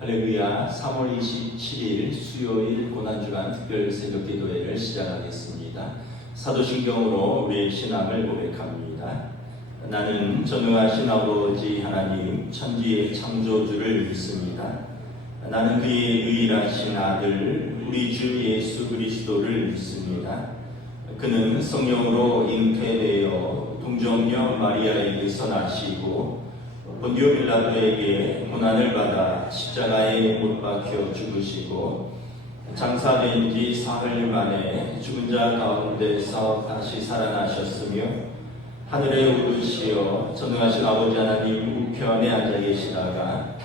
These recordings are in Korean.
할렐루야. 3월 27일 수요일 고난주간 특별 새벽 기도회를 시작하겠습니다. 사도신경으로 우리의 신앙을 고백합니다. 나는 전능하신 아버지 하나님 천지의 창조주를 믿습니다. 나는 그의 유일하신 아들 우리 주 예수 그리스도를 믿습니다. 그는 성령으로 잉태되어 동정녀 마리아에게서 나시고 본디오 빌라도에게 고난을 받아 십자가에 못 박혀 죽으시고 장사된 지 사흘 만에 죽은 자 가운데서 다시 살아나셨으며 하늘에 오르시어 전능하신 아버지 하나님 우편에 앉아 계시다가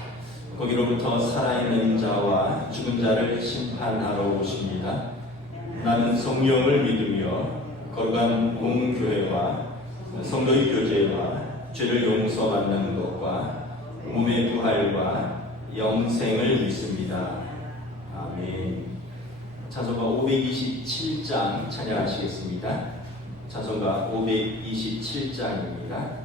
거기로부터 살아있는 자와 죽은 자를 심판하러 오십니다. 나는 성령을 믿으며 거룩한 공교회와 성도의 교제와 죄를 용서받는 것과 몸의 부활과 영생을 믿습니다. 아멘. 찬송가 527장 찬양하시겠습니다. 찬송가 527장입니다.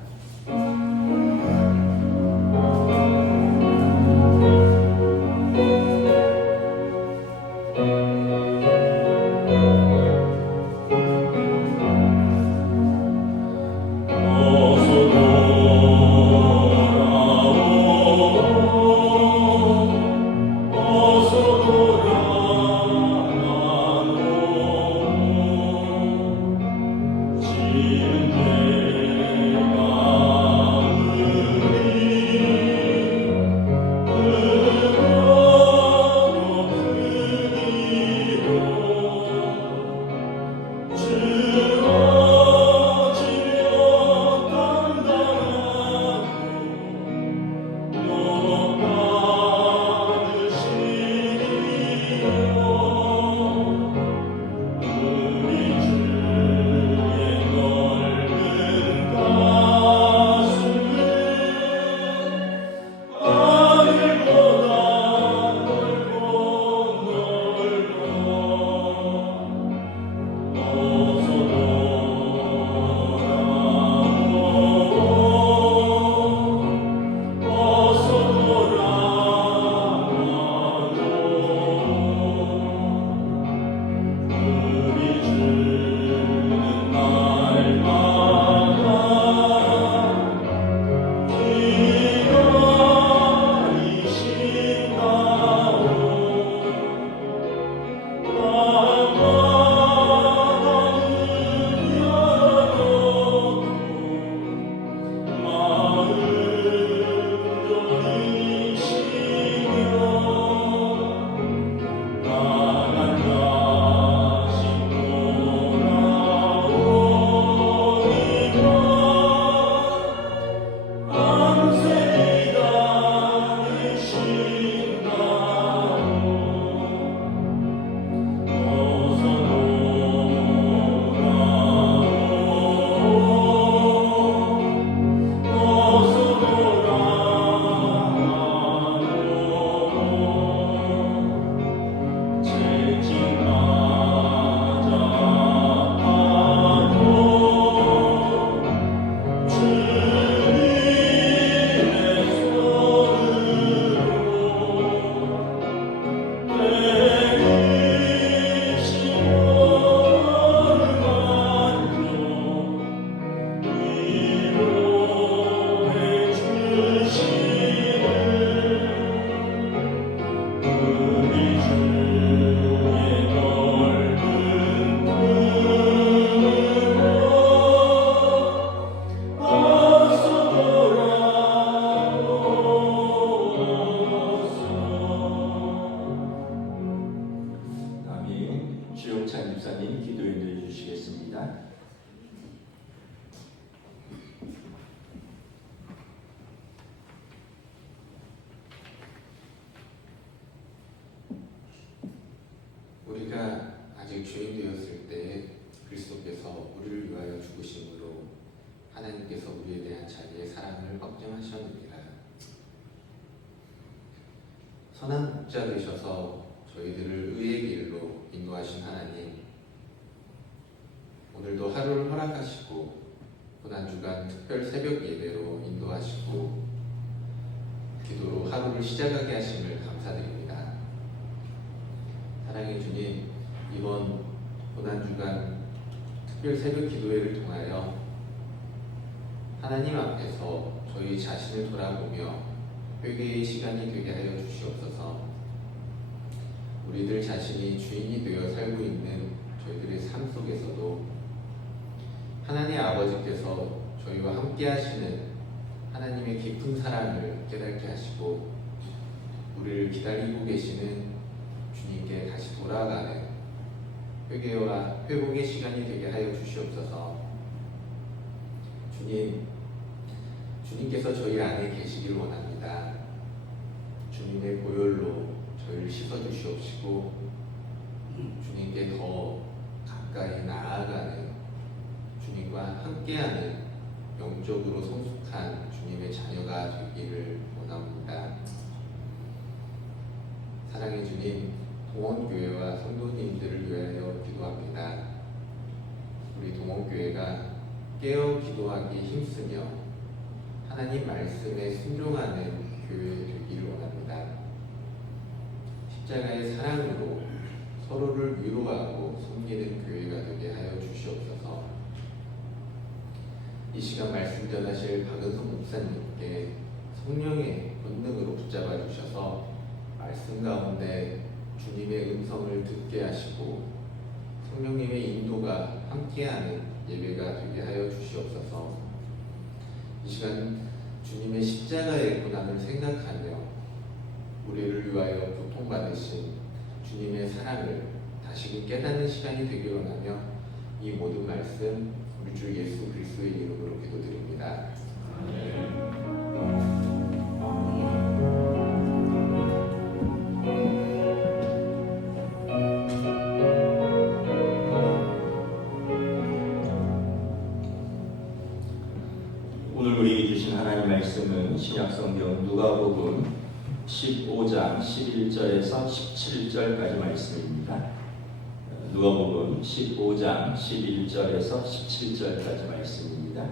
주용찬 집사님 기도해 주시겠습니다. 우리가 아직 죄인 되었을 때 그리스도께서 우리를 위하여 죽으심으로 하나님께서 우리에 대한 자기의 사랑을 확증하셨느니라. 선한 목자 되셔서 저희들을 의의 길로 인도하신 하나님, 오늘도 하루를 허락하시고 고난주간 특별 새벽 예배로 인도하시고 기도로 하루를 시작하게 하심을 감사합니다. 감사드립니다. 사랑의 주님, 이번 고난주간 특별 새벽 기도회를 통하여 하나님 앞에서 저희 자신을 돌아보며 회개의 시간이 되게 하여 주시옵소서. 우리들 자신이 주인이 되어 살고 있는 저희들의 삶 속에서도 하나님 아버지께서 저희와 함께 하시는 하나님의 깊은 사랑을 깨닫게 하시고 우리를 기다리고 계시는 주님께 다시 돌아가는 회개와 회복의 시간이 되게 하여 주시옵소서. 주님께서 저희 안에 계시길 원합니다. 주님의 보혈로 저희를 씻어주시옵시고 주님께 더 가까이 나아가는 주님과 함께하는 영적으로 성숙한 주님의 자녀가 되기를 원합니다. 사랑의 주님, 동원교회와 성도님들을 위하여 기도합니다. 우리 동원교회가 깨어 기도하기 힘쓰며 하나님 말씀에 순종하는 교회 되기를 원합니다. 십자가의 사랑으로 서로를 위로하고 섬기는 교회가 되게 하여 주시옵소서. 이 시간 말씀 전하실 박은성 목사님께 성령의 권능으로 붙잡아 주셔서 말씀 가운데 주님의 음성을 듣게 하시고 성령님의 인도가 함께하는 예배가 되게 하여 주시옵소서. 이 시간 주님의 십자가의 고난을 생각하며 우리를 위하여 고통받으신 주님의 사랑을 다시금 깨닫는 시간이 되길 원하며 이 모든 말씀 우리 주 예수 그리스도의 이름으로 기도드립니다. 오늘 우리에게 주신 하나님 말씀은 신약성경 누가복음 15장 11절에서 17절까지 말씀입니다. 누가복음 15장 11절에서 17절까지 말씀입니다.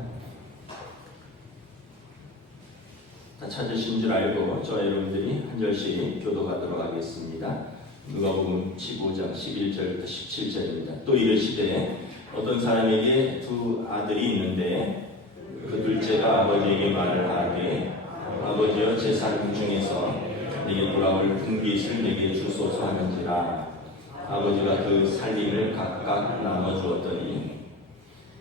다 찾으신 줄 알고 저와 여러분들이 한 절씩 교독하도록 하겠습니다. 누가복음 15장 11절부터 17절입니다. 또 이르시되 어떤 사람에게 두 아들이 있는데 그 둘째가 아버지에게 말을 하되 아버지여 제 삶 중에서 내게 돌아올 분깃을 내게 주소서 하는지라. 아버지가 그 살림을 각각 나눠주었더니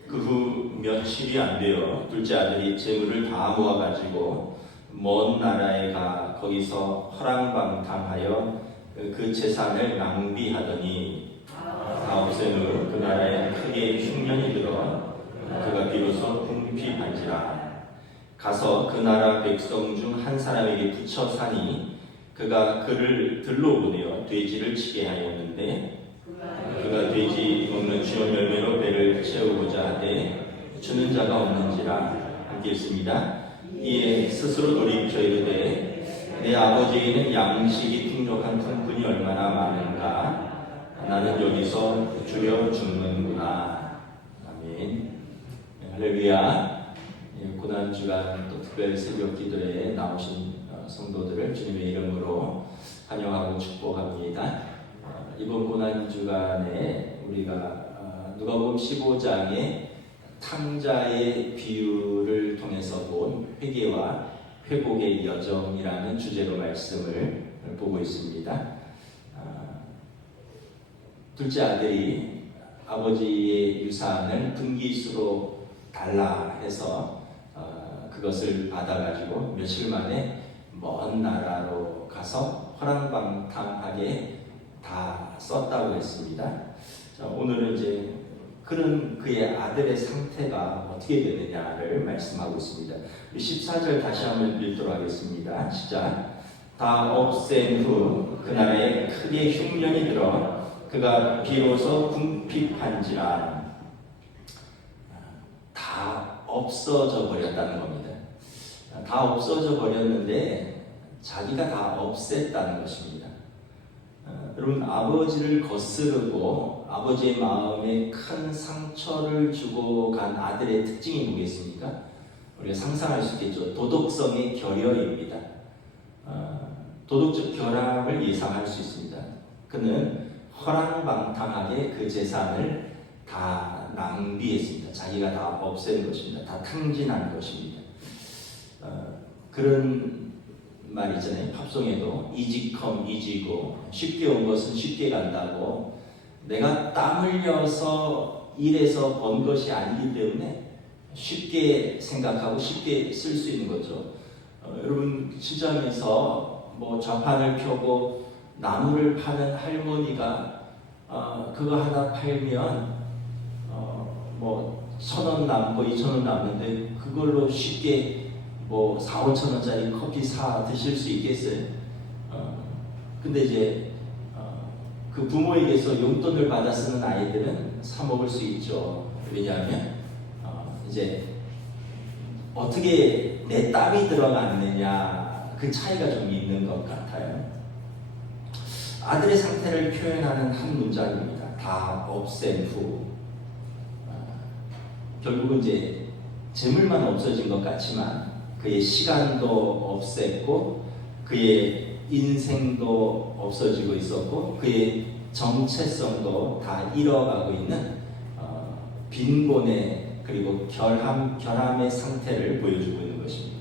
그 후 며칠이 안 되어 둘째 아들이 재물을 다 모아가지고 먼 나라에 가 거기서 허랑방탕하여 그 재산을 낭비하더니 다없앤 후 그 나라에 크게 흉년이 들어 그가 비로소 궁핍한지라. 가서 그 나라 백성 중 한 사람에게 붙여 사니 그가 그를 들로 보내어 돼지를 치게 하였는데 그가 돼지 먹는 주연 열매로 배를 채우고자 하되 주는 자가 없는지라. 함께 읽습니다. 이에 스스로 돌이켜 이르되 내 아버지에게는 양식이 풍족한 품꾼이 얼마나 많은가. 나는 여기서 주려 죽는구나. 아멘. 할렐루야. 고난주간 또 특별 새벽 기도에 나오신 성도들을 주님의 이름으로 환영하고 축복합니다. 이번 고난주간에 우리가 누가복음 15장의 탕자의 비유를 통해서 본 회개와 회복의 여정이라는 주제로 말씀을 보고 있습니다. 둘째 아들이 아버지의 유산을 분깃으로 달라 해서 그것을 받아가지고 며칠 만에 먼 나라로 가서 허랑방탕하게 다 썼다고 했습니다. 자, 오늘은 이제 그런 그의 아들의 상태가 어떻게 되느냐를 말씀하고 있습니다. 14절 다시 한번 읽도록 하겠습니다. 시작. 다 없앤 후 그 나라에 크게 흉년이 들어 그가 비로소 궁핍한지라. 다 없어져 버렸다는 겁니다. 다 없어져 버렸는데 자기가 다 없앴다는 것입니다. 여러분, 아버지를 거스르고 아버지의 마음에 큰 상처를 주고 간 아들의 특징이 뭐겠습니까? 우리가 상상할 수 있겠죠. 도덕성의 결여입니다. 도덕적 결함을 예상할 수 있습니다. 그는 허랑방탕하게 그 재산을 다 낭비했습니다. 자기가 다 없앤 것입니다. 다 탕진한 것입니다. 그런 말 있잖아요. 팝송에도 easy come easy go, 쉽게 온 것은 쉽게 간다고. 내가 땀 흘려서 일해서 번 것이 아니기 때문에 쉽게 생각하고 쉽게 쓸 수 있는 거죠. 여러분 시장에서 뭐 좌판을 펴고 나무를 파는 할머니가 그거 하나 팔면 뭐 1,000원 남고 2,000원 남는데 그걸로 쉽게 뭐 4, 5천 원짜리 커피 사 드실 수 있겠어요? 근데 이제 그 부모에게서 용돈을 받아 쓰는 아이들은 사 먹을 수 있죠. 왜냐하면 이제 어떻게 내 땀이 들어가느냐 그 차이가 좀 있는 것 같아요. 아들의 상태를 표현하는 한 문장입니다. 다 없앤 후 결국은 이제 재물만 없어진 것 같지만 그의 시간도 없앴고 그의 인생도 없어지고 있었고 그의 정체성도 다 잃어가고 있는 빈곤의 그리고 결함의 상태를 보여주고 있는 것입니다.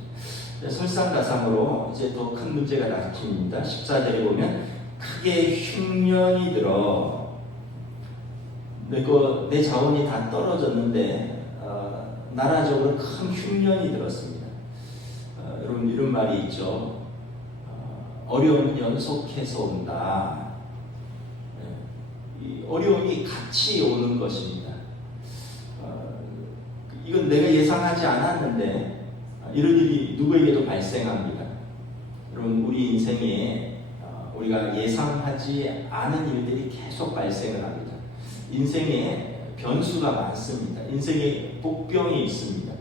설상가상으로 이제 또 큰 문제가 닥칩니다. 14절에 보면 크게 흉년이 들어 내 자원이 다 떨어졌는데 나라적으로 큰 흉년이 들었습니다. 여러분 이런 말이 있죠. 어려움은 연속해서 온다. 이 어려움이 같이 오는 것입니다. 이건 내가 예상하지 않았는데 이런 일이 누구에게도 발생합니다. 여러분 우리 인생에 우리가 예상하지 않은 일들이 계속 발생을 합니다. 인생에 변수가 많습니다. 인생에 복병이 있습니다.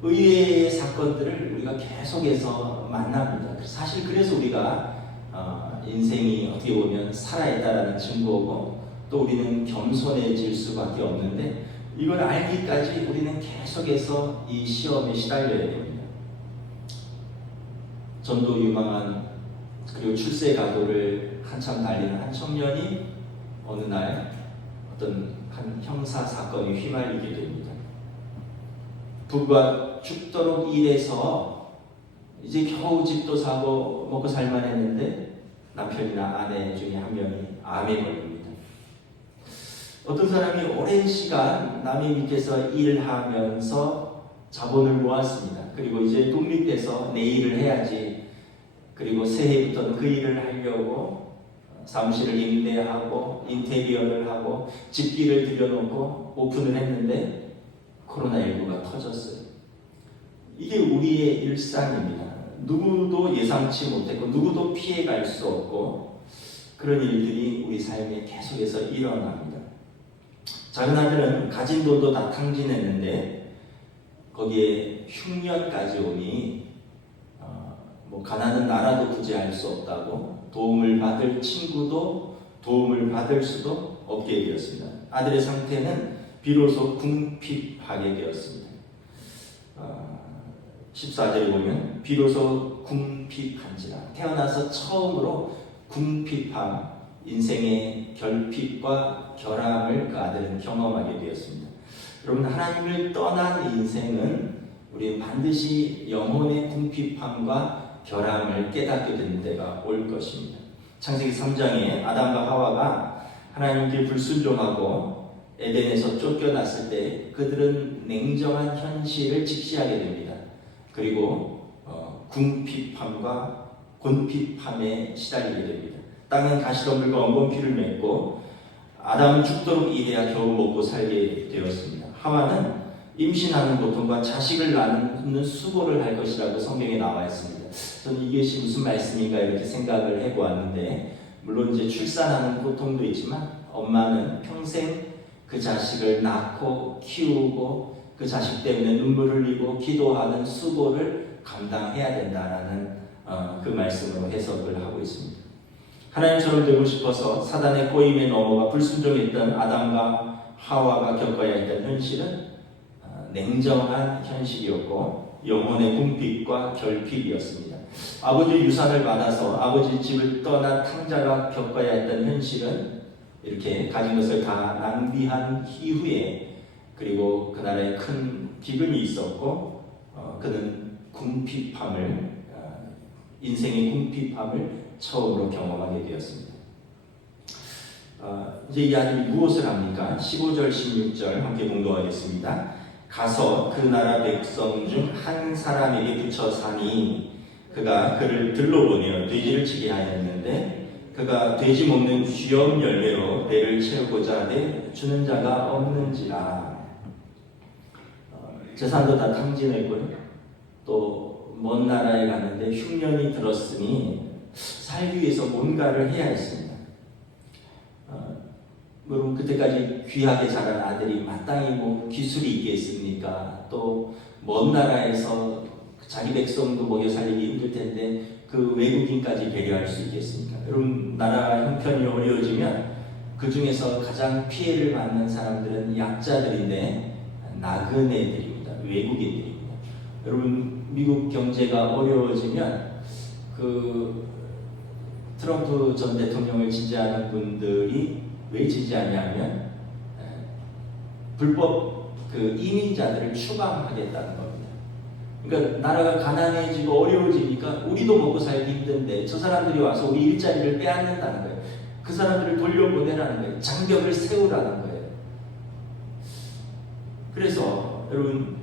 의외의 사건들을 우리가 계속해서 만납니다. 사실 그래서 우리가 인생이 어떻게 보면 살아있다라는 증거고 또 우리는 겸손해질 수밖에 없는데 이걸 알기까지 우리는 계속해서 이 시험에 시달려야 됩니다. 전도 유망한 그리고 출세 가도를 한참 달리는 한 청년이 어느 날 어떤 한 형사 사건에 휘말리게 됩니다. 부부가 죽도록 일해서 이제 겨우 집도 사고 먹고 살만 했는데 남편이나 아내 중에 한 명이 암에 걸립니다. 어떤 사람이 오랜 시간 남의 밑에서 일하면서 자본을 모았습니다. 그리고 이제 독립돼서 내 일을 해야지. 그리고 새해부터는 그 일을 하려고 사무실을 임대하고 인테리어를 하고 집기를 들여놓고 오픈을 했는데 코로나19가 터졌어요. 이게 우리의 일상입니다. 누구도 예상치 못했고 누구도 피해갈 수 없고 그런 일들이 우리 삶에 계속해서 일어납니다. 작은 아들은 가진 돈도 다 탕진했는데 거기에 흉년까지 오니 뭐 가난한 나라도 구제할 수 없다고 도움을 받을 친구도 도움을 받을 수도 없게 되었습니다. 아들의 상태는 비로소 궁핍하게 되었습니다. 14절에 보면 비로소 궁핍한지라 태어나서 처음으로 궁핍함 인생의 결핍과 결함을 그 아들은 경험하게 되었습니다. 여러분 하나님을 떠난 인생은 우리는 반드시 영혼의 궁핍함과 결함을 깨닫게 되는 때가 올 것입니다. 창세기 3장에 아담과 하와가 하나님께 불순종하고 에덴에서 쫓겨났을 때 그들은 냉정한 현실을 직시하게 됩니다. 그리고 궁핍함과 곤핍함에 시달리게 됩니다. 땅은 가시덤불과 엉겅퀴를 맺고 아담은 죽도록 일해야 겨우 먹고 살게 되었습니다. 하와는 임신하는 고통과 자식을 낳는 수고를 할 것이라고 성경에 나와 있습니다. 저는 이것이 무슨 말씀인가 이렇게 생각을 해보았는데 물론 이제 출산하는 고통도 있지만 엄마는 평생 그 자식을 낳고 키우고 그 자식 때문에 눈물 흘리고 기도하는 수고를 감당해야 된다라는 그 말씀으로 해석을 하고 있습니다. 하나님처럼 되고 싶어서 사단의 꼬임에 넘어가 불순종했던 아담과 하와가 겪어야 했던 현실은 냉정한 현실이었고 영혼의 궁핍과 결핍이었습니다. 아버지 유산을 받아서 아버지 집을 떠난 탕자가 겪어야 했던 현실은 이렇게 가진 것을 다 낭비한 이후에, 그리고 그 나라에 큰 기근이 있었고 그는 인생의 궁핍함을 처음으로 경험하게 되었습니다. 이제 이 아들이 무엇을 합니까? 15절 16절 함께 공독하겠습니다. 가서 그 나라 백성 중 한 사람에게 붙여 사니 그가 그를 들러보내어 돼지를 치게 하였는데 그가 돼지 먹는 귀여운 열매로 배를 채우고자 하되 주는 자가 없는지라. 재산도 다 탕진했고요. 또 먼 나라에 갔는데 흉년이 들었으니 살기 위해서 뭔가를 해야 했습니다. 물론 그때까지 귀하게 자란 아들이 마땅히 뭐 기술이 있겠습니까? 또 먼 나라에서 자기 백성도 먹여 살리기 힘들 텐데 그 외국인까지 배려할 수 있겠습니까? 여러분, 나라가 형편이 어려워지면 그 중에서 가장 피해를 받는 사람들은 약자들인데 나그네들입니다. 외국인들입니다. 여러분, 미국 경제가 어려워지면 그 트럼프 전 대통령을 지지하는 분들이 왜 지지하냐면 불법 그 이민자들을 추방하겠다는 겁니다. 그러니까 나라가 가난해지고 어려워지니까 우리도 먹고 살기 힘든데 저 사람들이 와서 우리 일자리를 빼앗는다는 거예요. 그 사람들을 돌려보내라는 거예요. 장벽을 세우라는 거예요. 그래서 여러분,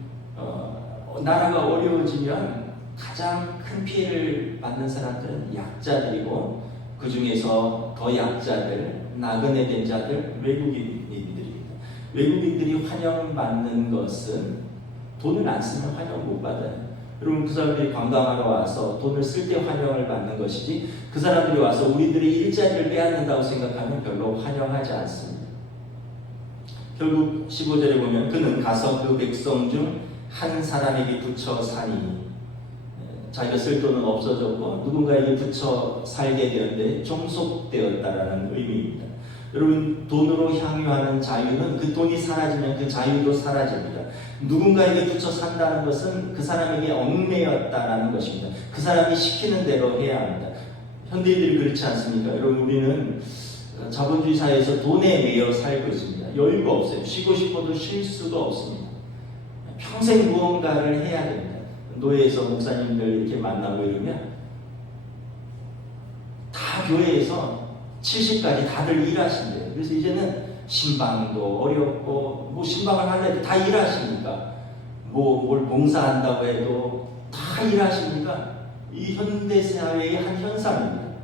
나라가 어려워지면 가장 큰 피해를 받는 사람들은 약자들이고 그 중에서 더 약자들, 나그네된 자들, 외국인들입니다. 외국인들이 환영받는 것은 돈을 안 쓰면 환영 못 받아요. 여러분, 그 사람들이 관광하러 와서 돈을 쓸 때 환영을 받는 것이지 그 사람들이 와서 우리들의 일자리를 빼앗는다고 생각하면 별로 환영하지 않습니다. 결국 15절에 보면 그는 가서 그 백성 중 한 사람에게 붙여 사니, 자기가 쓸 돈은 없어졌고 누군가에게 붙여 살게 되었는데 종속되었다라는 의미입니다. 여러분, 돈으로 향유하는 자유는 그 돈이 사라지면 그 자유도 사라집니다. 누군가에게 붙여 산다는 것은 그 사람에게 얽매였다라는 것입니다. 그 사람이 시키는 대로 해야 합니다. 현대인들이 그렇지 않습니까? 여러분, 우리는 자본주의 사회에서 돈에 매여 살고 있습니다. 여유가 없어요. 쉬고 싶어도 쉴 수가 없습니다. 평생 무언가를 해야 됩니다. 노예에서 목사님들 이렇게 만나고 이러면 다 교회에서 70까지 다들 일하신대요. 그래서 이제는 신방도 어렵고 뭐 신방을 하려도 다 일하시니까 뭘 봉사한다고 해도 다 일하시니까 이 현대사회의 한 현상입니다.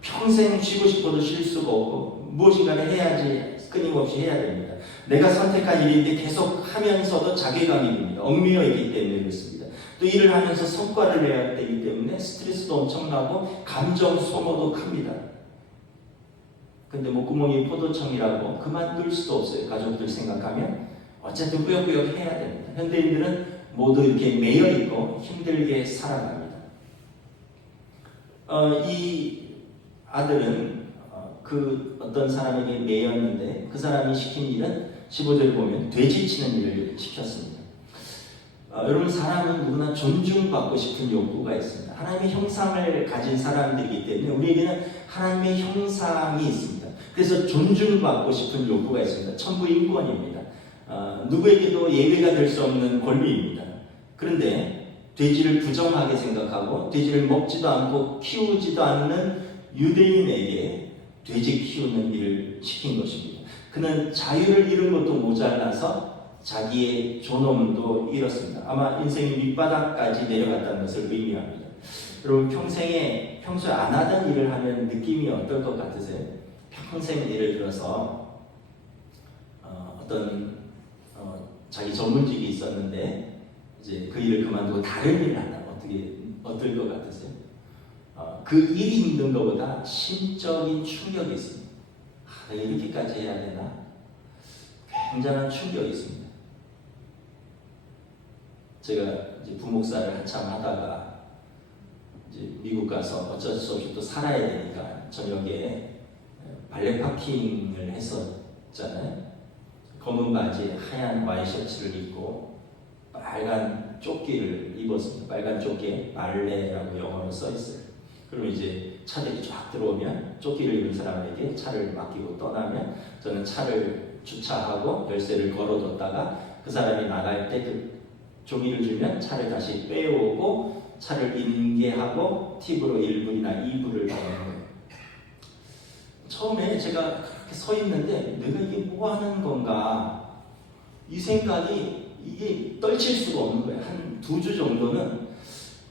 평생 쉬고 싶어도 쉴 수가 없고 무엇인가를 해야지, 끊임없이 해야 됩니다. 내가 선택한 일인데 계속 하면서도 자괴감이 듭니다. 얽매여 있기 때문에 그렇습니다. 또 일을 하면서 성과를 내야 되기 때문에 스트레스도 엄청나고 감정 소모도 큽니다. 근데 목구멍이 포도청이라고 그만둘 수도 없어요. 가족들 생각하면 어쨌든 꾸역꾸역 해야 됩니다. 현대인들은 모두 이렇게 매여 있고 힘들게 살아갑니다. 이 아들은 그 어떤 사람에게 매였는데 그 사람이 시킨 일은 15절을 보면 돼지 치는 일을 시켰습니다. 여러분, 사람은 누구나 존중받고 싶은 욕구가 있습니다. 하나님의 형상을 가진 사람들이기 때문에 우리에게는 하나님의 형상이 있습니다. 그래서 존중받고 싶은 욕구가 있습니다. 천부인권입니다. 누구에게도 예외가 될 수 없는 권리입니다. 그런데 돼지를 부정하게 생각하고 돼지를 먹지도 않고 키우지도 않는 유대인에게 돼지 키우는 일을 시킨 것입니다. 그는 자유를 잃은 것도 모자라서 자기의 존엄도 잃었습니다. 아마 인생의 밑바닥까지 내려갔다는 것을 의미합니다. 여러분, 평소에 안 하던 일을 하면 느낌이 어떨 것 같으세요? 평생 예를 들어서 어떤 자기 전문직이 있었는데 이제 그 일을 그만두고 다른 일을 한다. 어떨 것 같으세요? 그 일이 힘든 것보다 심적인 충격이 있습니다. 내가 이렇게까지 해야 되나? 굉장한 충격이 있습니다. 제가 이제 부목사를 한참 하다가 이제 미국 가서 어쩔 수 없이 또 살아야 되니까 저녁에 발레 파킹을 했었잖아요. 검은 바지에 하얀 와이셔츠를 입고 빨간 조끼를 입었습니다. 빨간 조끼에 말레라고 영어로 써 있어요. 그럼 이제 차들이 쫙 들어오면 조끼를 입은 사람에게 차를 맡기고 떠나면 저는 차를 주차하고 열쇠를 걸어뒀다가 그 사람이 나갈 때 그 종이를 주면 차를 다시 빼오고 차를 인계하고 팁으로 1불이나 2불을 받는 거예요. 처음에 제가 그렇게 서 있는데 내가 이게 뭐 하는 건가 이 생각이 이게 떨칠 수가 없는 거예요. 한 2주 정도는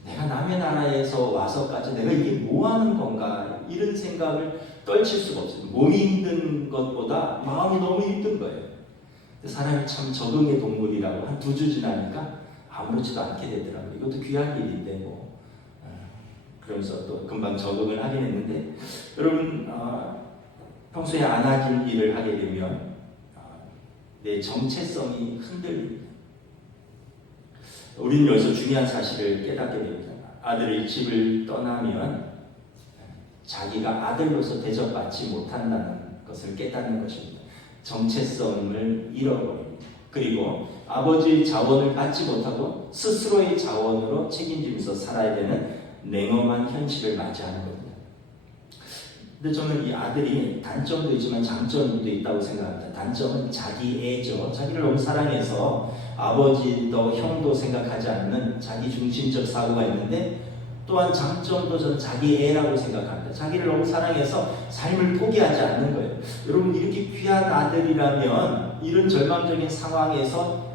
내가 남의 나라에서 와서까지 내가 이게 뭐 하는 건가 이런 생각을 떨칠 수가 없어요. 몸이 힘든 것보다 마음이 너무 힘든 거예요. 사람이 참 적응의 동물이라고 한 2주 지나니까 아무렇지도 않게 되더라고요. 이것도 귀한 일인데 뭐 그러면서 또 금방 적응을 하긴 했는데 여러분 평소에 안 하던 일을 하게 되면 내 정체성이 흔들립니다. 우리는 여기서 중요한 사실을 깨닫게 됩니다. 아들이 집을 떠나면 자기가 아들로서 대접받지 못한다는 것을 깨닫는 것입니다. 정체성을 잃어버립니다. 그리고 아버지의 자원을 받지 못하고 스스로의 자원으로 책임지면서 살아야 되는 냉엄한 현실을 맞이하는 겁니다. 근데 저는 이 아들이 단점도 있지만 장점도 있다고 생각합니다. 단점은 자기 애죠. 자기를 너무 사랑해서 아버지도 형도 생각하지 않는 자기 중심적 사고가 있는데 또한 장점도 저는 자기 애라고 생각합니다. 자기를 너무 사랑해서 삶을 포기하지 않는 거예요. 여러분 이렇게 귀한 아들이라면 이런 절망적인 상황에서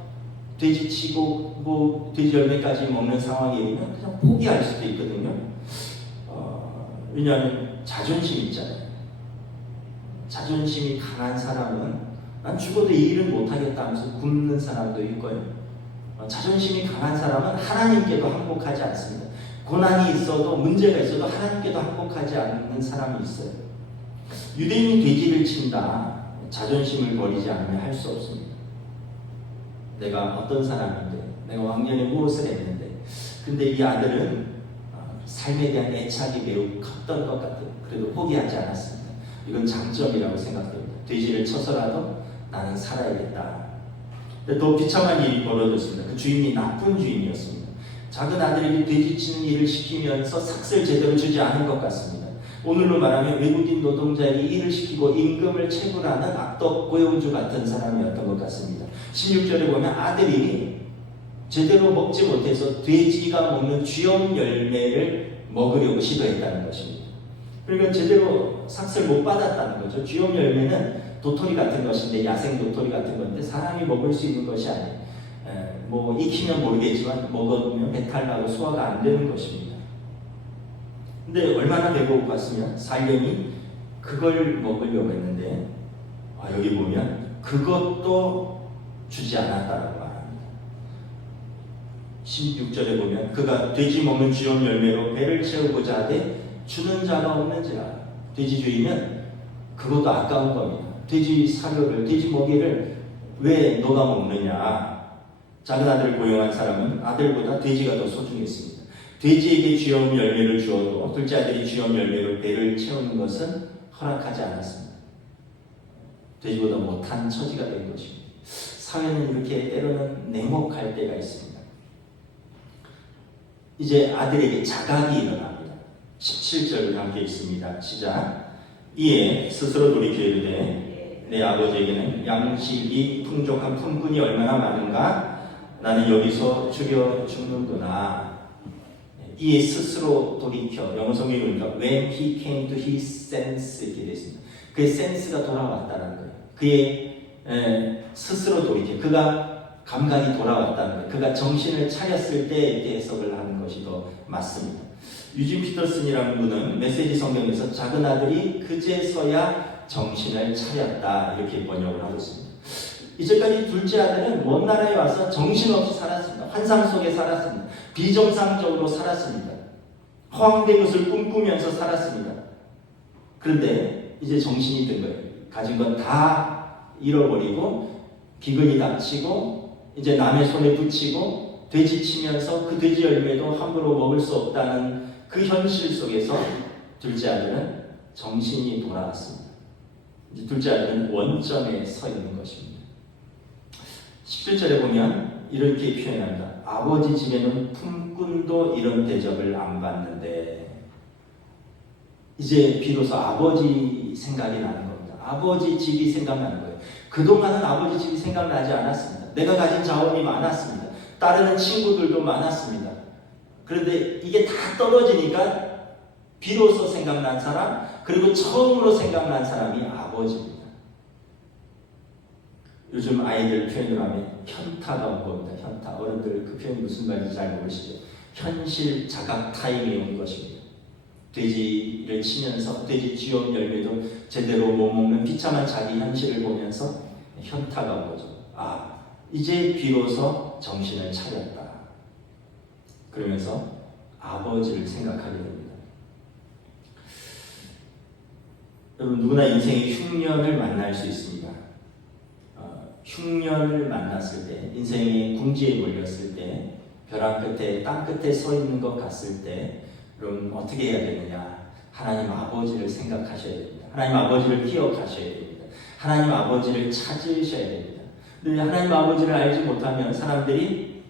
돼지치고 뭐 돼지 열매까지 먹는 상황이 이르면 그냥 포기할 수도 있거든요. 왜냐하면 자존심 있잖아요. 자존심이 강한 사람은 난 죽어도 이 일은 못하겠다 하면서 굶는 사람도 있고요. 자존심이 강한 사람은 하나님께도 항복하지 않습니다. 고난이 있어도 문제가 있어도 하나님께도 항복하지 않는 사람이 있어요. 유대인이 돼지를 친다. 자존심을 버리지 않으면 할 수 없습니다. 내가 어떤 사람인데 내가 왕년에 무엇을 했는데 근데 이 아들은 삶에 대한 애착이 매우 컸던 것 같아요. 그래도 포기하지 않았습니다. 이건 장점이라고 생각됩니다. 돼지를 쳐서라도 나는 살아야겠다. 근데 또 비참한 일이 벌어졌습니다. 그 주인이 나쁜 주인이었습니다. 작은 아들에게 돼지 치는 일을 시키면서 삭스를 제대로 주지 않은 것 같습니다. 오늘로 말하면 외국인 노동자에게 일을 시키고 임금을 체불하는 악덕 고용주 같은 사람이었던 것 같습니다. 16절에 보면 아들이 제대로 먹지 못해서 돼지가 먹는 쥐염 열매를 먹으려고 시도했다는 것입니다. 그러니까 제대로 삭스를 못 받았다는 거죠. 쥐염 열매는 도토리 같은 것인데 야생 도토리 같은 건데 사람이 먹을 수 있는 것이 아니에요. 뭐 익히면 모르겠지만 먹으면 배탈 나고 소화가 안 되는 것입니다. 근데 얼마나 배고팠으면 살려니 그걸 먹으려고 했는데 여기 보면 그것도 주지 않았다라고 말합니다. 16절에 보면 그가 돼지 먹는 쥐염 열매로 배를 채우고자 하되 주는 자가 없는지라. 돼지 주인은 그것도 아까운 겁니다. 돼지 사료를 돼지 먹이를 왜 너가 먹느냐. 작은 아들을 고용한 사람은 아들보다 돼지가 더 소중했습니다. 돼지에게 쥐염 열매를 주어도 둘째 아들이 쥐염 열매로 배를 채우는 것은 허락하지 않았습니다. 돼지보다 못한 처지가 된 것입니다. 사회는 이렇게 때로는 냉혹할 때가 있습니다. 이제 아들에게 자각이 일어납니다. 17절을 함께 읽습니다. 시작. 이에 스스로 돌이켜 이르되 내 아버지에게는 양식이 풍족한 품꾼이 얼마나 많은가 나는 여기서 죽여 죽는구나. 이에 스스로 돌이켜 영어 성경에 보니까 when he came to his sense 이렇게 되어 있습니다. 그의 센스가 돌아왔다는 거예요. 그의 스스로 돌이켜 그가 감각이 돌아왔다는 거예요. 그가 정신을 차렸을 때 이렇게 해석을 하는 것이 더 맞습니다. 유진 피터슨이라는 분은 메시지 성경에서 작은 아들이 그제서야 정신을 차렸다 이렇게 번역을 하고 있습니다. 이제까지 둘째 아들은 먼 나라에 와서 정신없이 살았습니다. 환상 속에 살았습니다. 비정상적으로 살았습니다. 허황된 것을 꿈꾸면서 살았습니다. 그런데 이제 정신이 든 거예요. 가진 건 다 잃어버리고 비근이 닥치고 이제 남의 손에 붙이고 돼지치면서 그 돼지 열매도 함부로 먹을 수 없다는 그 현실 속에서 둘째 아들은 정신이 돌아왔습니다. 이제 둘째 아들은 원점에 서 있는 것입니다. 17절에 보면 이렇게 표현합니다. 아버지 집에는 품꾼도 이런 대접을 안 받는데 이제 비로소 아버지 생각이 나는 겁니다. 아버지 집이 생각나는 거예요. 그동안은 아버지 집이 생각나지 않았습니다. 내가 가진 자원이 많았습니다. 따르는 친구들도 많았습니다. 그런데 이게 다 떨어지니까 비로소 생각난 사람, 그리고 처음으로 생각난 사람이 아버지입니다. 요즘 아이들 표현으로 하면 현타가 온 겁니다. 현타. 어른들 그 표현이 무슨 말인지 잘 모르시죠? 현실 자각 타임이 온 것입니다. 돼지를 치면서 돼지 쥐엄 열매도 제대로 못 먹는 비참한 자기 현실을 보면서 현타가 온 거죠. 아, 이제 비로소 정신을 차렸다. 그러면서 아버지를 생각하게 됩니다. 여러분, 누구나 인생의 흉년을 만날 수 있습니다. 흉년을 만났을 때, 인생의 궁지에 몰렸을 때, 벼랑 끝에, 땅 끝에 서 있는 것 같을 때, 여러분 어떻게 해야 되느냐? 하나님 아버지를 생각하셔야 됩니다. 하나님 아버지를 기억하셔야 됩니다. 하나님 아버지를 찾으셔야 됩니다. 근데 하나님 아버지를 알지 못하면 사람들이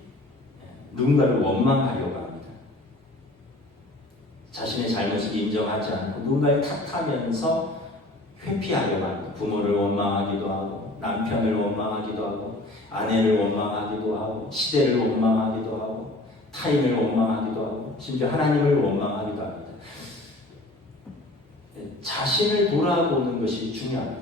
누군가를 원망하려고 합니다. 자신의 잘못을 인정하지 않고 누군가를 탓하면서 회피하려고 합니다. 부모를 원망하기도 하고, 남편을 원망하기도 하고, 아내를 원망하기도 하고, 시대를 원망하기도 하고, 타인을 원망하기도 하고, 심지어 하나님을 원망하기도 합니다. 자신을 돌아보는 것이 중요합니다.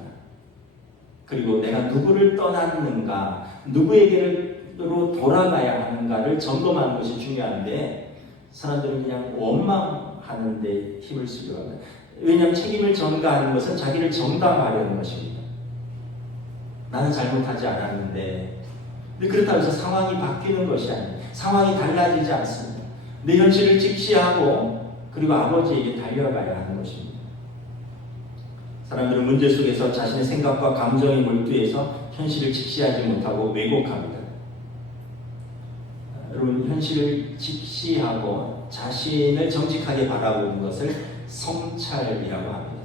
그리고 내가 누구를 떠났는가, 누구에게로 돌아가야 하는가를 점검하는 것이 중요한데, 사람들은 그냥 원망하는 데 힘을 쓰려고 합니다. 왜냐하면 책임을 전가하는 것은 자기를 정당화하려는 것입니다. 나는 잘못하지 않았는데, 근데 그렇다고 해서 상황이 바뀌는 것이 아니에요. 상황이 달라지지 않습니다. 내 현실을 직시하고 그리고 아버지에게 달려가야 하는 것입니다. 사람들은 문제 속에서 자신의 생각과 감정에 몰두해서 현실을 직시하지 못하고 왜곡합니다. 여러분, 현실을 직시하고 자신을 정직하게 바라보는 것을 성찰이라고 합니다.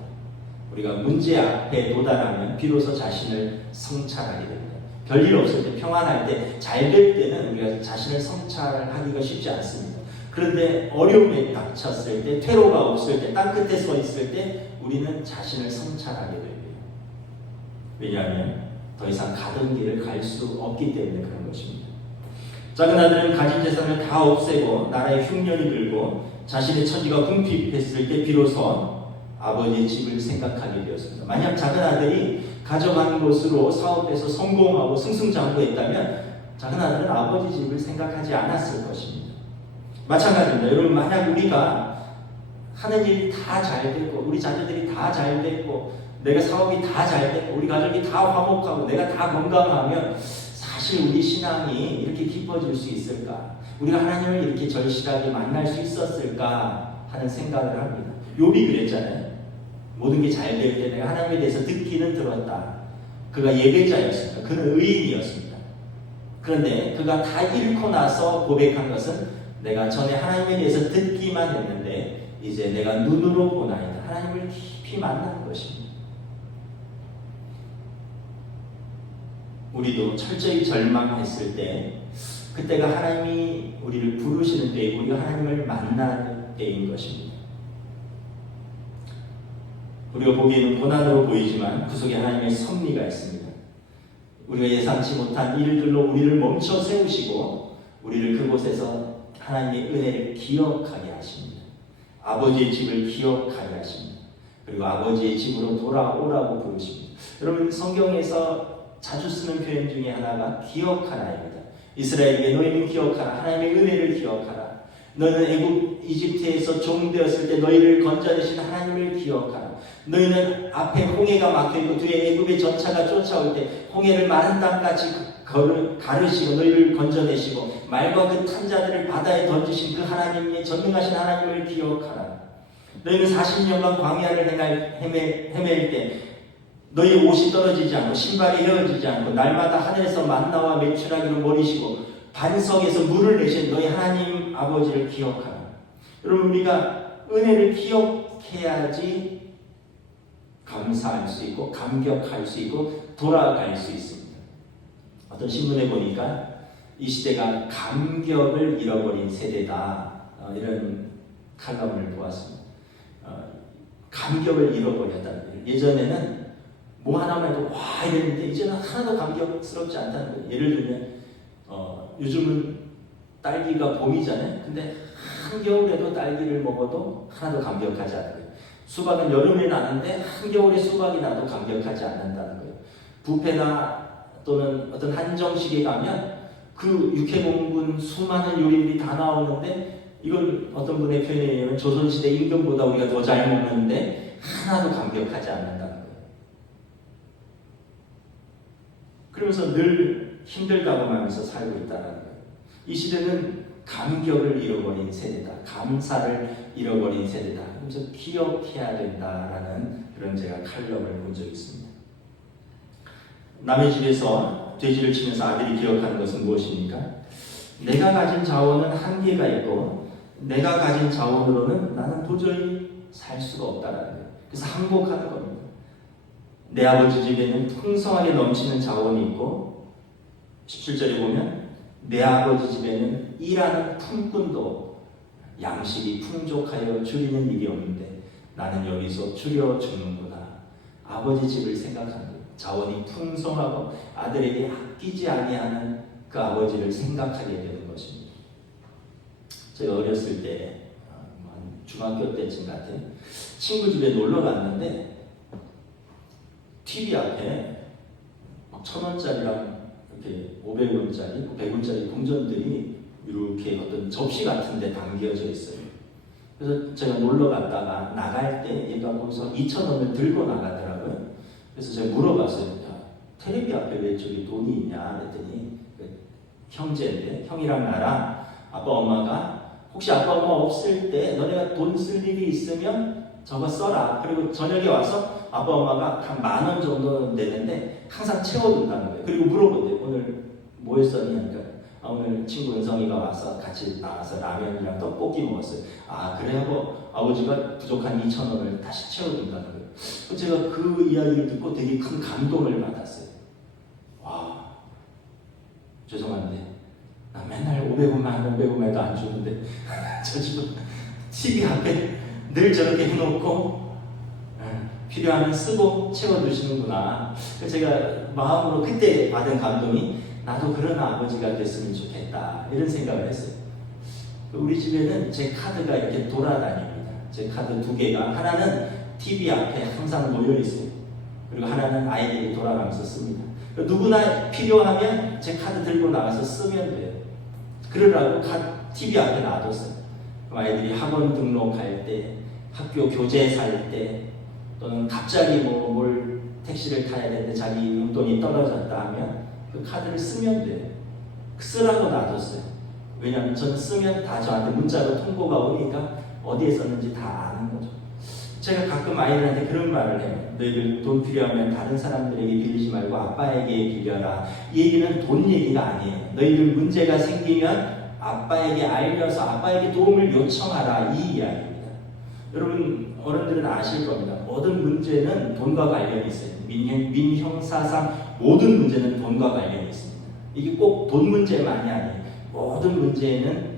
우리가 문제 앞에 도달하면 비로소 자신을 성찰하게 됩니다. 별일 없을 때, 평안할 때, 잘 될 때는 우리가 자신을 성찰하기가 쉽지 않습니다. 그런데 어려움에 닥쳤을 때, 퇴로가 없을 때, 땅 끝에 서 있을 때 우리는 자신을 성찰하게 됩니다. 왜냐하면 더 이상 가던 길을 갈 수 없기 때문에 그런 것입니다. 작은 아들은 가진 재산을 다 없애고 나라의 흉년이 들고 자신의 처지가 궁핍했을 때 비로소 아버지의 집을 생각하게 되었습니다. 만약 작은 아들이 가져간 것으로 사업에서 성공하고 승승장구했다면 작은 아들은 아버지 집을 생각하지 않았을 것입니다. 마찬가지입니다. 여러분, 만약 우리가 하는 일이 다 잘 됐고 우리 자녀들이 다 잘 됐고 내가 사업이 다 잘 됐고 우리 가족이 다 화목하고 내가 다 건강하면 사실 우리 신앙이 이렇게 깊어질 수 있을까? 우리가 하나님을 이렇게 절실하게 만날 수 있었을까? 하는 생각을 합니다. 욥이 그랬잖아요. 모든 게 잘 될 때 내가 하나님에 대해서 듣기는 들었다. 그가 예배자였습니다. 그는 의인이었습니다. 그런데 그가 다 잃고 나서 고백한 것은 내가 전에 하나님에 대해서 듣기만 했는데 이제 내가 눈으로 보나이다. 하나님을 깊이 만난 것입니다. 우리도 철저히 절망했을 때 그때가 하나님이 우리를 부르시는 때이고 우리가 하나님을 만나는 때인 것입니다. 우리가 보기에는 고난으로 보이지만 그 속에 하나님의 섭리가 있습니다. 우리가 예상치 못한 일들로 우리를 멈춰 세우시고 우리를 그곳에서 하나님의 은혜를 기억하게 하십니다. 아버지의 집을 기억하게 하십니다. 그리고 아버지의 집으로 돌아오라고 부르십니다. 여러분, 성경에서 자주 쓰는 표현 중에 하나가 기억하라입니다. 이스라엘에게 너희는 기억하라. 하나님의 은혜를 기억하라. 너희는 이집트에서 종되었을 때 너희를 건져내신 하나님을 기억하라. 너희는 앞에 홍해가 막혀있고 뒤에 애굽의 전차가 쫓아올 때 홍해를 마른 땅같이 가르시고 너희를 건져내시고 말과 그 탄자들을 바다에 던지신 그 하나님의 전능하신 하나님을 기억하라. 너희는 40년간 광야를 헤맬 때 너희 옷이 떨어지지 않고 신발이 헤어지지 않고 날마다 하늘에서 만나와 메추라기로 머리시고 반석에서 물을 내신 너희 하나님 아버지를 기억하라. 여러분, 우리가 은혜를 기억해야지 감사할 수 있고 감격할 수 있고 돌아갈 수 있습니다. 어떤 신문에 보니까 이 시대가 감격을 잃어버린 세대다. 이런 칼럼을 보았습니다. 감격을 잃어버렸다는 거예요. 예전에는 뭐 하나만 해도 와 이랬는데 이제는 하나도 감격스럽지 않다는 거예요. 예를 들면 요즘은 딸기가 봄이잖아요. 근데 한겨울에도 딸기를 먹어도 하나도 감격하지 않는 거예요. 수박은 여름에 나는데 한겨울에 수박이 나도 감격하지 않는다는 거예요. 뷔페나 또는 어떤 한정식에 가면 그 육해공군 수많은 요리들이 다 나오는데 이건 어떤 분의 표현에 의하면 조선시대 임금보다 우리가 더 잘 먹는데 하나도 감격하지 않는다는 거예요. 그러면서 늘 힘들다고 하면서 살고 있다는 거예요. 이 시대는 감격을 잃어버린 세대다. 감사를 잃어버린 세대다. 그래서 기억해야 된다라는 그런 제가 칼럼을 본 적이 있습니다. 남의 집에서 돼지를 치면서 아들이 기억하는 것은 무엇입니까? 내가 가진 자원은 한계가 있고 내가 가진 자원으로는 나는 도저히 살 수가 없다라는 거예요. 그래서 항복하는 겁니다. 내 아버지 집에는 풍성하게 넘치는 자원이 있고 17절에 보면 내 아버지 집에는 일하는 품꾼도 양식이 풍족하여 줄이는 일이 없는데 나는 여기서 줄여 죽는구나. 아버지 집을 생각하는 거예요. 자원이 풍성하고 아들에게 아끼지 아니하는 그 아버지를 생각하게 되는 것입니다. 제가 어렸을 때 중학교 때쯤 같아요. 친구 집에 놀러 갔는데 TV 앞에 막 1,000원짜리랑 이렇게 500원짜리, 100원짜리 동전들이 이렇게 어떤 접시 같은 데 담겨져 있어요. 그래서 제가 놀러 갔다가 나갈 때 얘가 거기서 2,000원을 들고 나가더라고요. 그래서 제가 물어봤어요. 야, 텔레비 앞에 왜 저기 돈이 있냐 그랬더니 형제인데 형이랑 나랑 아빠 엄마가 혹시 아빠 엄마 없을 때 너네가 돈 쓸 일이 있으면 저거 써라. 그리고 저녁에 와서 아빠 엄마가 한 10,000원 정도 내는데 항상 채워둔다는 거예요. 그리고 물어본대요. 오늘 뭐 했었니? 그러니까 오늘 친구 은성이가 와서 같이 나와서 라면이랑 떡볶이 먹었어요. 아 그래 하고 아버지가 부족한 2,000원을 다시 채워준다는 거예요. 제가 그 이야기를 듣고 되게 큰 감동을 받았어요. 와 죄송한데 나 맨날 500원만 해도 안 주는데 저 지금 TV 앞에 늘 저렇게 해놓고 필요하면 쓰고 채워주시는구나. 그래서 제가 마음으로 그때 받은 감동이 나도 그런 아버지가 됐으면 좋겠다 이런 생각을 했어요. 우리 집에는 제 카드가 이렇게 돌아다닙니다. 제 카드 2개가 하나는 TV 앞에 항상 놓여 있어요. 그리고 하나는 아이들이 돌아가면서 씁니다. 누구나 필요하면 제 카드 들고 나가서 쓰면 돼요. 그러라고 TV 앞에 놔뒀어요. 아이들이 학원 등록할 때, 학교 교재 살 때, 또는 갑자기 뭘 택시를 타야 되는데 자기 용돈이 떨어졌다 하면 그 카드를 쓰면 돼요. 쓰라고 놔뒀어요. 왜냐하면 전 쓰면 다 저한테 문자로 통보가 오니까 어디에 썼는지 다 아는 거죠. 제가 가끔 아이들한테 그런 말을 해요. 너희들 돈 필요하면 다른 사람들에게 빌리지 말고 아빠에게 빌려라. 이 얘기는 돈 얘기가 아니에요. 너희들 문제가 생기면 아빠에게 알려서 아빠에게 도움을 요청하라 이 이야기입니다. 여러분 어른들은 아실 겁니다. 모든 문제는 돈과 관련이 있어요. 민형사상 모든 문제는 돈과 관련이 있습니다. 이게 꼭 돈 문제만이 아니에요. 모든 문제에는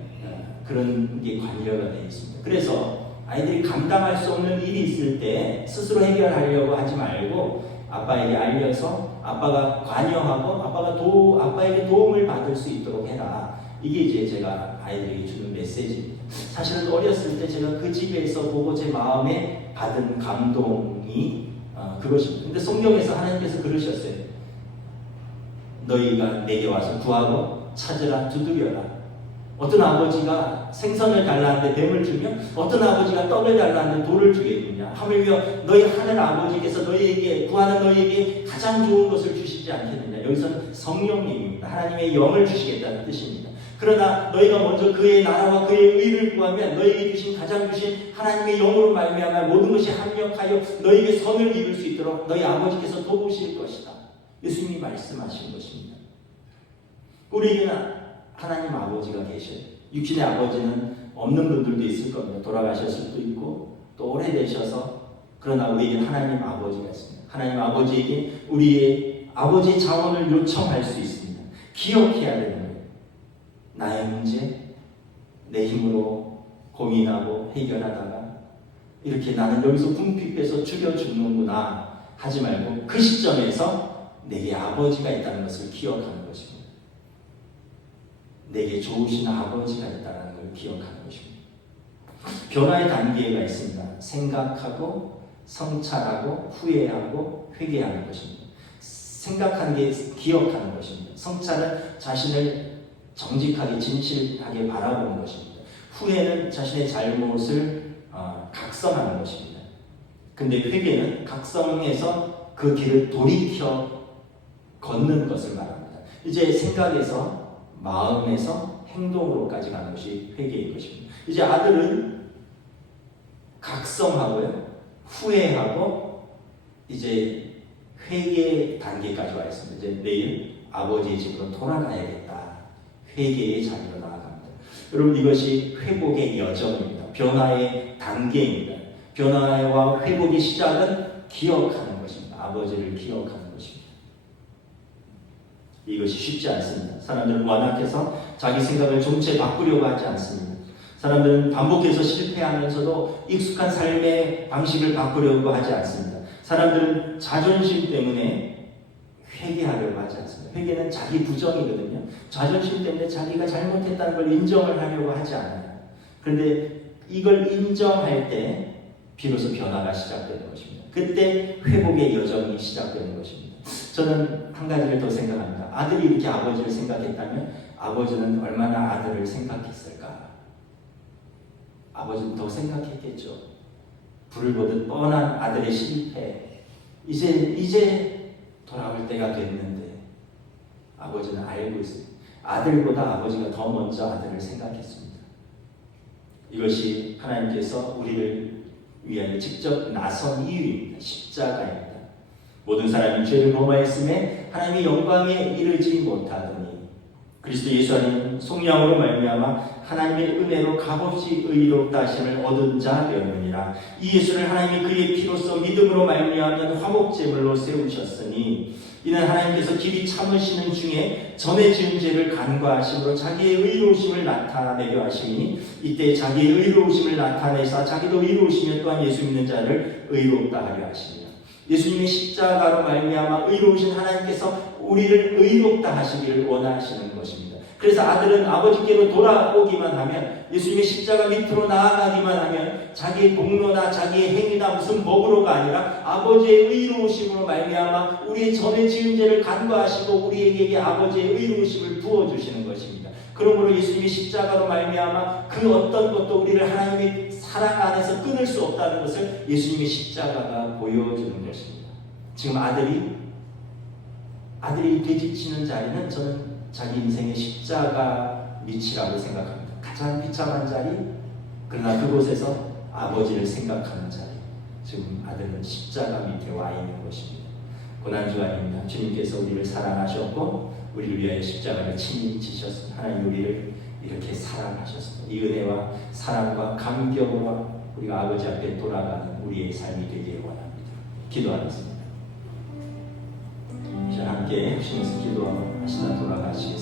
그런 게 관여가 되어 있습니다. 그래서 아이들이 감당할 수 없는 일이 있을 때 스스로 해결하려고 하지 말고 아빠에게 알려서 아빠가 관여하고 아빠에게 도움을 받을 수 있도록 해라. 이게 이제 제가 아이들에게 주는 메시지입니다. 사실은 어렸을 때 제가 그 집에서 보고 제 마음에 받은 감동이 그것입니다. 근데 성경에서 하나님께서 그러셨어요. 너희가 내게 와서 구하고 찾으라 두드려라. 어떤 아버지가 생선을 달라는데 뱀을 주면 어떤 아버지가 떡을 달라는데 돌을 주겠느냐. 하물며 너희 하늘 아버지께서 너희에게 구하는 너희에게 가장 좋은 것을 주시지 않겠느냐. 여기서는 성령님입니다. 하나님의 영을 주시겠다는 뜻입니다. 그러나 너희가 먼저 그의 나라와 그의 의를 구하면 너희에게 주신 가장 주신 하나님의 영으로 말미암아 모든 것이 합력하여 너희에게 선을 이룰 수 있도록 너희 아버지께서 도우실 것이다. 예수님이 말씀하신 것입니다. 우리에게는 하나님 아버지가 계셔요. 육신의 아버지는 없는 분들도 있을 겁니다. 돌아가셨을 수도 있고 또 오래되셔서 그러나 우리에게는 하나님 아버지가 있습니다. 하나님 아버지에게 우리의 아버지 자원을 요청할 수 있습니다. 기억해야 되는 거예요. 나의 문제, 내 힘으로 고민하고 해결하다가 이렇게 나는 여기서 궁핍해서 죽여 죽는구나 하지 말고 그 시점에서 내게 아버지가 있다는 것을 기억하는 것입니다. 내게 좋으신 아버지가 있다는 걸 기억하는 것입니다. 변화의 단계가 있습니다. 생각하고 성찰하고 후회하고 회개하는 것입니다. 생각하는 게 기억하는 것입니다. 성찰은 자신을 정직하게 진실하게 바라보는 것입니다. 후회는 자신의 잘못을 각성하는 것입니다. 근데 회개는 각성해서 그 길을 돌이켜 걷는 것을 말합니다. 이제 생각에서 마음에서 행동으로까지 가는 것이 회개인 것입니다. 이제 아들은 각성하고요, 후회하고 이제 회개 단계까지 와 있습니다. 이제 내일 아버지의 집으로 돌아가야겠다. 회개의 자리로 나아갑니다. 여러분, 이것이 회복의 여정입니다. 변화의 단계입니다. 변화와 회복의 시작은 기억하는 것입니다. 아버지를 기억하는 것입니다. 이것이 쉽지 않습니다. 사람들은 완악해서 자기 생각을 좀체 바꾸려고 하지 않습니다. 사람들은 반복해서 실패하면서도 익숙한 삶의 방식을 바꾸려고 하지 않습니다. 사람들은 자존심 때문에 회개하려고 하지 않습니다. 회개는 자기 부정이거든요. 자존심 때문에 자기가 잘못했다는 걸 인정을 하려고 하지 않아요. 그런데 이걸 인정할 때 비로소 변화가 시작되는 것입니다. 그때 회복의 여정이 시작되는 것입니다. 저는 한 가지를 더 생각합니다. 아들이 이렇게 아버지를 생각했다면 아버지는 얼마나 아들을 생각했을까? 아버지는 더 생각했겠죠. 불을 보듯 뻔한 아들의 실패. 이제 돌아올 때가 됐는데 아버지는 알고 있어요. 아들보다 아버지가 더 먼저 아들을 생각했습니다. 이것이 하나님께서 우리를 위하여 직접 나선 이유입니다. 십자가입니다. 모든 사람이 죄를 범하였음에 하나님의 영광에 이르지 못하더니 그리스도 예수 안에 속량으로 말미암아 하나님의 은혜로 값없이 의롭다 하심을 얻은 자 되었느니라. 이 예수를 하나님이 그의 피로써 믿음으로 말미암는 화목제물로 세우셨으니 이는 하나님께서 길이 참으시는 중에 전에 지은 죄를 간과하심으로 자기의 의로우심을 나타내려 하시니 이때 자기의 의로우심을 나타내사 자기도 의로우시며 또한 예수 믿는 자를 의롭다 하려 하시니라. 예수님의 십자가로 말미암아 의로우신 하나님께서 우리를 의롭다 하시기를 원하시는 것입니다. 그래서 아들은 아버지께로 돌아오기만 하면, 예수님의 십자가 밑으로 나아가기만 하면 자기의 공로나 자기의 행위나 무슨 먹으로가 아니라 아버지의 의로우심으로 말미암아 우리의 전에 지은 죄를 간과하시고 우리에게 아버지의 의로우심을 부어주시는 것입니다. 그러므로 예수님의 십자가로 말미암아 그 어떤 것도 우리를 하나님의 사랑 안에서 끊을 수 없다는 것을 예수님의 십자가가 보여주는 것입니다. 지금 아들이 되지치는 자리는 저는 자기 인생의 십자가 밑이라고 생각합니다. 가장 비참한 자리, 그러나 그곳에서 아버지를 생각하는 자리. 지금 아들은 십자가 밑에 와 있는 것입니다. 고난주가 아닙니다. 주님께서 우리를 사랑하셨고 우리를 위하여 십자가를 친히 지셨습니다. 하나님 우리를 이렇게 사랑하셨습니다. 이 은혜와 사랑과 감격으로 우리가 아버지 앞에 돌아가는 우리의 삶이 되기를 원합니다. 기도하겠습니다. 이제 함께 주님께서 기도하시다 돌아가시겠습니다.